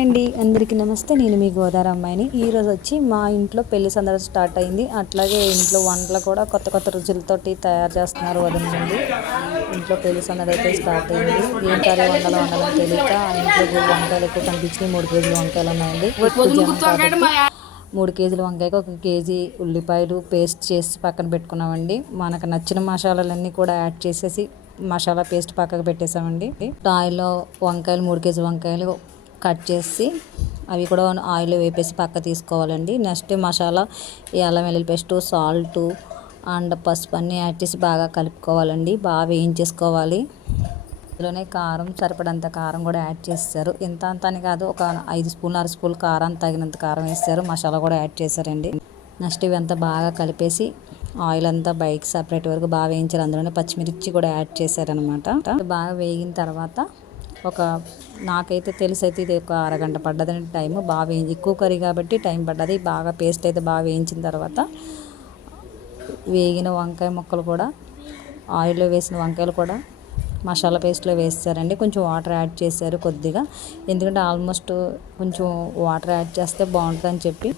Hi అండి, అందరికీ నమస్తే. నేను మీ గోదావరి అమ్మాయిని. ఈరోజు వచ్చి మా ఇంట్లో పెళ్లి సందడి స్టార్ట్ అయింది. అట్లాగే ఇంట్లో వంటలు కూడా కొత్త కొత్త రుచులతోటి తయారు చేస్తున్నారు. వదిన నుండి ఇంట్లో పెళ్లి సందడి అయితే స్టార్ట్ అయింది. ఏం కర్రీ వండాలని తెలియక ఇంట్లో వంకాయలు ఎక్కువ కనిపించినాయి. 3 కేజీలు వంకాయలు ఉన్నాయండి. ఎక్కువ జనం కాబట్టి 3 కేజీల వంకాయకి 1 కేజీ ఉల్లిపాయలు పేస్ట్ చేసి పక్కన పెట్టుకున్నామండి. మనకు నచ్చిన మసాలాలన్నీ కూడా యాడ్ చేసేసి మసాలా పేస్ట్ పక్కకు పెట్టేసామండి. ఆయిల్లో వంకాయలు 3 కేజీ వంకాయలు కట్ చేసి అవి కూడా ఆయిల్ వేపేసి పక్క తీసుకోవాలండి. నెక్స్ట్ మసాలా ఈ అల్లం వెల్లుల్లి పేస్టు, సాల్టు అండ్ పసుపు అన్నీ యాడ్ చేసి బాగా కలుపుకోవాలండి. బాగా వేయించేసుకోవాలి. ఇందులోనే కారం, సరిపడంత కారం కూడా యాడ్ చేస్తారు. ఇంత అంత అని కాదు, ఒక 5 స్పూన్లు 6 స్పూన్లు కారం తగినంత కారం వేస్తారు. మసాలా కూడా యాడ్ చేశారండి. నెక్స్ట్ ఇవంతా బాగా కలిపేసి ఆయిల్ అంతా బయటకి సపరేట్ వరకు బాగా వేయించారు. అందులోనే పచ్చిమిర్చి కూడా యాడ్ చేశారనమాట. బాగా వేగిన తర్వాత నాకైతే తెలిసి అయితే ఇది ఒక అరగంట పడ్డదండి టైం. బాగా ఎక్కువ కర్రీ కాబట్టి టైం పడ్డది. బాగా పేస్ట్ అయితే బాగా వేయించిన తర్వాత వేగిన వంకాయ ముక్కలు కూడా ఆయిల్లో వేసిన వంకాయలు కూడా మసాలా పేస్ట్లో వేస్తారండి. కొంచెం వాటర్ యాడ్ చేశారు కొద్దిగా, ఎందుకంటే ఆల్మోస్ట్ కొంచెం వాటర్ యాడ్ చేస్తే బాగుంటుందని చెప్పి.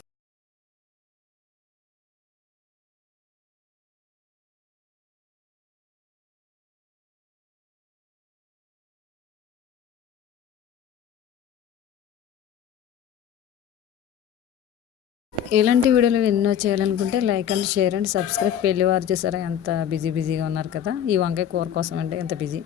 ఇలాంటి వీడియోలు ఎన్నో చేయాలనుకుంటే like and share and subscribe. పెళ్లి వారు చూసారా ఎంత బిజీగా ఉన్నారు కదా, ఈ వంకాయ కూర కోసం అంటే ఎంత బిజీ.